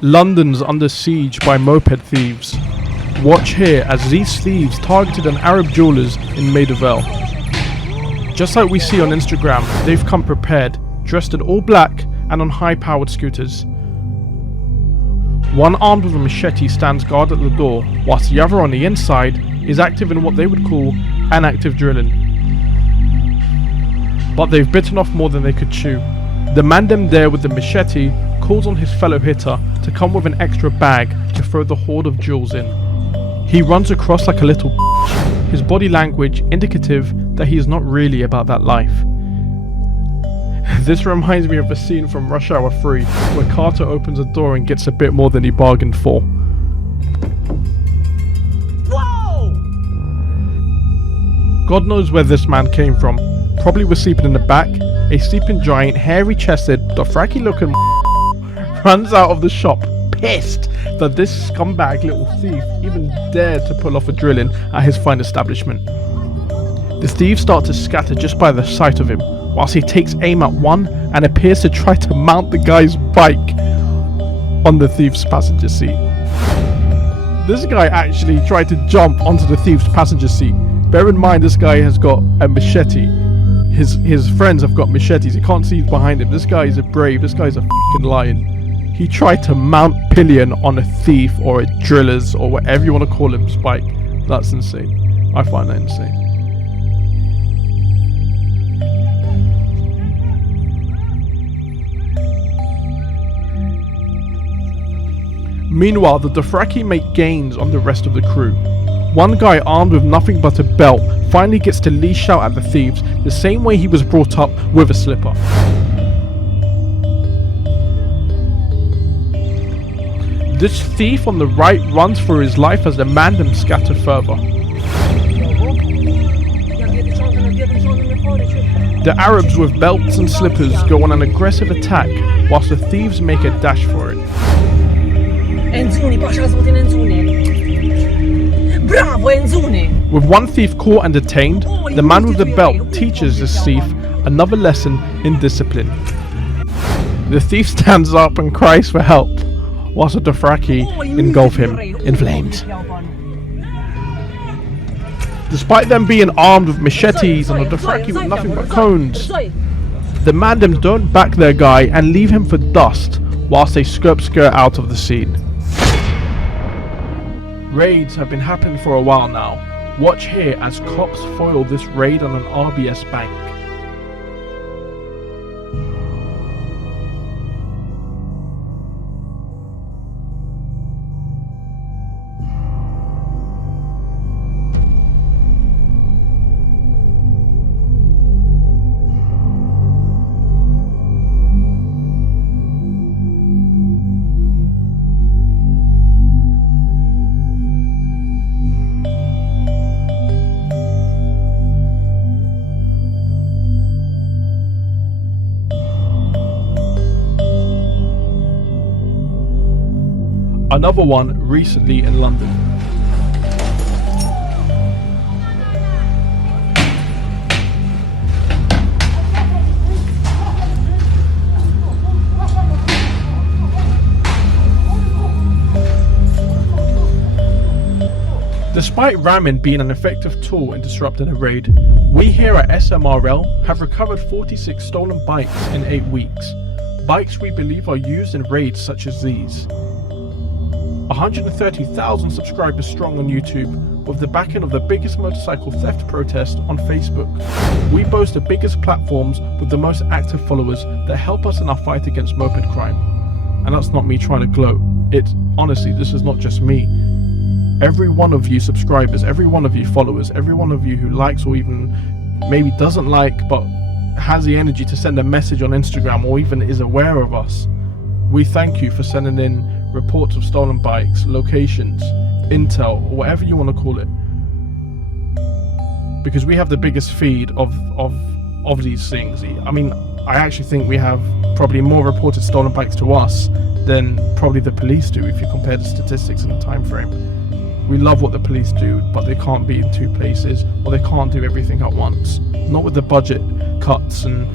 London's under siege by moped thieves. Watch here as these thieves targeted an Arab jewellers in Maida Vale. Just like we see on Instagram, they've come prepared, dressed in all black and on high-powered scooters. One armed with a machete stands guard at the door, whilst the other on the inside is active in what they would call inactive drilling. But they've bitten off more than they could chew. The man them there with the machete calls on his fellow hitter to come with an extra bag to throw the hoard of jewels in. He runs across like a little bitch, his body language indicative that he is not really about that life. This reminds me of a scene from Rush Hour 3 where Carter opens a door and gets a bit more than he bargained for. Whoa! God knows where this man came from. Probably was sleeping in the back. A sleeping giant, hairy chested, Dothraki looking runs out of the shop, pissed that this scumbag little thief even dared to pull off a drilling at his fine establishment. The thieves start to scatter just by the sight of him, whilst he takes aim at one and appears to try to mount the guy's bike on the thief's passenger seat. This guy actually tried to jump onto the thief's passenger seat. Bear in mind this guy has got a machete. His friends have got machetes. He can't see behind him. This guy is a brave. This guy's a fucking lion. He tried to mount pillion on a thief or a driller's or whatever you want to call him bike. That's insane. I find that insane. Meanwhile, the Dothraki make gains on the rest of the crew. One guy armed with nothing but a belt finally gets to leash out at the thieves the same way he was brought up, with a slipper. This thief on the right runs for his life as the Mandem scatter further. The Arabs with belts and slippers go on an aggressive attack whilst the thieves make a dash for it. With one thief caught and detained, the man with the belt teaches this thief another lesson in discipline. The thief stands up and cries for help, whilst the Dothraki engulf him in flames. Despite them being armed with machetes and the Dothraki with nothing but cones, the Mandem don't back their guy and leave him for dust whilst they skirt out of the scene. Raids have been happening for a while now. Watch here as cops foil this raid on an RBS bank. Another one recently in London. Despite ramming being an effective tool in disrupting a raid, we here at SMRL have recovered 46 stolen bikes in 8 weeks. Bikes we believe are used in raids such as these. 130,000 subscribers strong on YouTube, with the backing of the biggest motorcycle theft protest on Facebook. We boast the biggest platforms with the most active followers that help us in our fight against moped crime. And that's not me trying to gloat. It's honestly, this is not just me. Every one of you subscribers, every one of you followers, every one of you who likes or even maybe doesn't like but has the energy to send a message on Instagram or even is aware of us, we thank you for sending in reports of stolen bikes, locations, intel, or whatever you want to call it, because we have the biggest feed of these things. I mean, I actually think we have probably more reported stolen bikes to us than probably the police do if you compare the statistics and the time frame. We love what the police do, but they can't be in two places, or they can't do everything at once. Not with the budget cuts and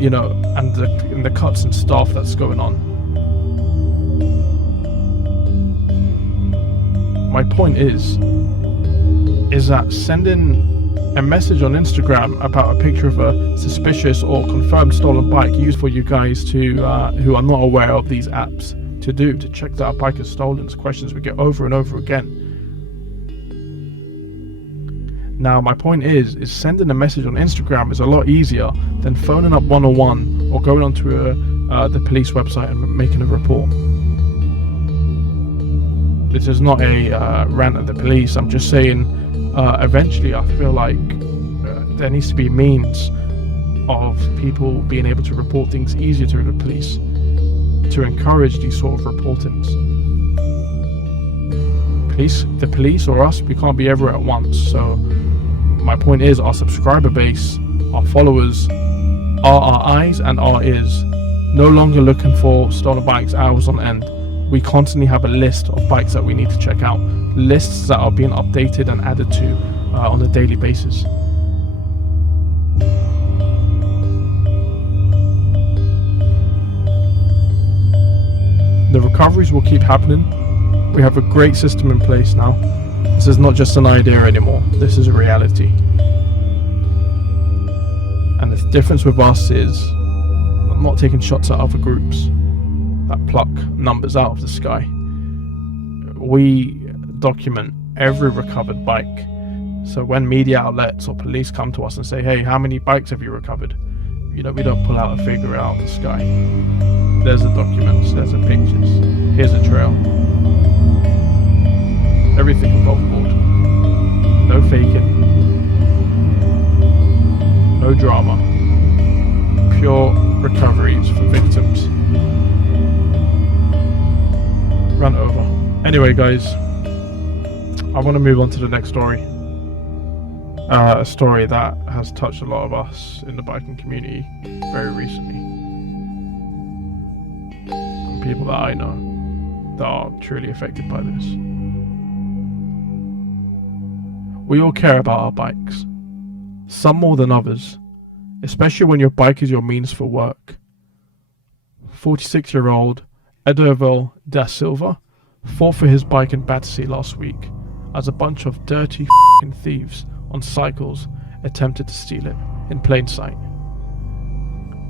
you know, and the cuts and stuff that's going on. my point is that sending a message on Instagram about a picture of a suspicious or confirmed stolen bike used for you guys to who are not aware of these apps to check that a bike is stolen is questions we get over and over again. Now my point is sending a message on Instagram is a lot easier than phoning up 101 or going onto the police website and making a report. This is not a rant at the police. I'm just saying eventually I feel like there needs to be means of people being able to report things easier to the police, to encourage these sort of reportings. The police or us, we can't be everywhere at once. So my point is our subscriber base, our followers are our eyes and our ears. No longer looking for stolen bikes hours on end. We constantly have a list of bikes that we need to check out, lists that are being updated and added to on a daily basis. The recoveries will keep happening. We have a great system in place now. This is not just an idea anymore, this is a reality. And the difference with us is I'm not taking shots at other groups that pluck numbers out of the sky. We document every recovered bike. So when media outlets or police come to us and say, hey, how many bikes have you recovered? We don't pull out a figure out of the sky. There's the documents, there's the pictures, here's a trail. Everything above board. No faking. No drama. Pure recoveries for victims. Run over. Anyway, guys, I want to move on to the next story. A story that has touched a lot of us in the biking community very recently. And people that I know that are truly affected by this. We all care about our bikes, some more than others, especially when your bike is your means for work. 46-year-old Ederville da Silva fought for his bike in Battersea last week as a bunch of dirty f***ing thieves on cycles attempted to steal it in plain sight.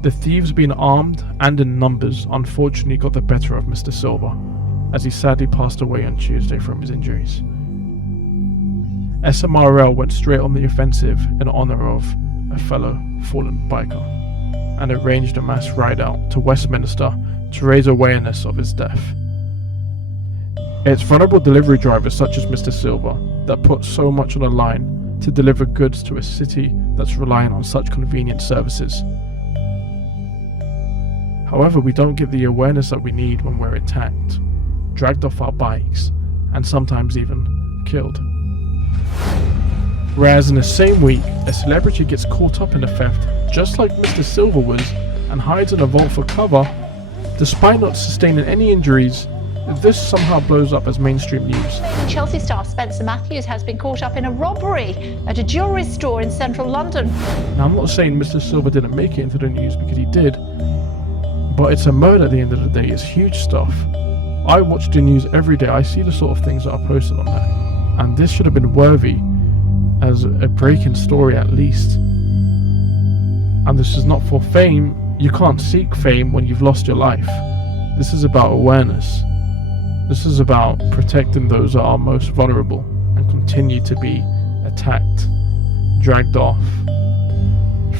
The thieves, being armed and in numbers, unfortunately got the better of Mr. Silva as he sadly passed away on Tuesday from his injuries. SMRL went straight on the offensive in honor of a fellow fallen biker and arranged a mass ride out to Westminster to raise awareness of his death. It's vulnerable delivery drivers such as Mr. Silva that put so much on the line to deliver goods to a city that's relying on such convenient services. However, we don't get the awareness that we need when we're attacked, dragged off our bikes, and sometimes even killed. Whereas in the same week, a celebrity gets caught up in the theft just like Mr. Silva was and hides in a vault for cover, despite not sustaining any injuries. This somehow blows up as mainstream news. Chelsea star Spencer Matthews has been caught up in a robbery at a jewellery store in central London. Now, I'm not saying Mr. Silva didn't make it into the news, because he did, but it's a murder at the end of the day. It's huge stuff. I watch the news every day. I see the sort of things that are posted on there, and this should have been worthy as a breaking story at least. And this is not for fame. You can't seek fame when you've lost your life. This is about awareness. This is about protecting those that are most vulnerable and continue to be attacked, dragged off,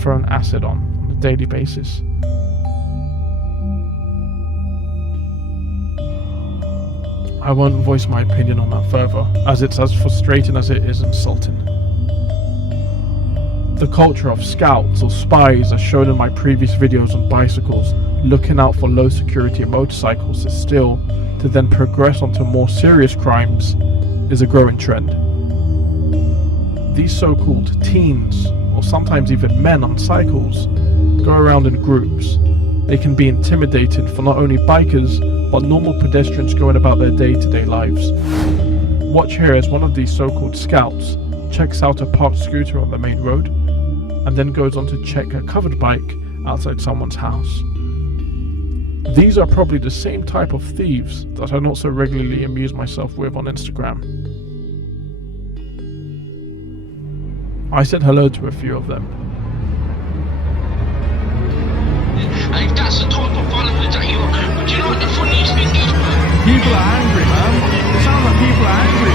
thrown acid on a daily basis. I won't voice my opinion on that further, as it's as frustrating as it is insulting. The culture of scouts or spies, as shown in my previous videos on bicycles, looking out for low security motorcycles is still, to then progress onto more serious crimes, is a growing trend. These so-called teens, or sometimes even men on cycles, go around in groups. They can be intimidating for not only bikers, but normal pedestrians going about their day-to-day lives. Watch here as one of these so-called scouts checks out a parked scooter on the main road, and then goes on to check a covered bike outside someone's house. These are probably the same type of thieves that I not so regularly amuse myself with on Instagram. I said hello to a few of them. And if that's the type of followers that you are, but you know what the funniest thing is, man? People are angry, man. It sounds like people are angry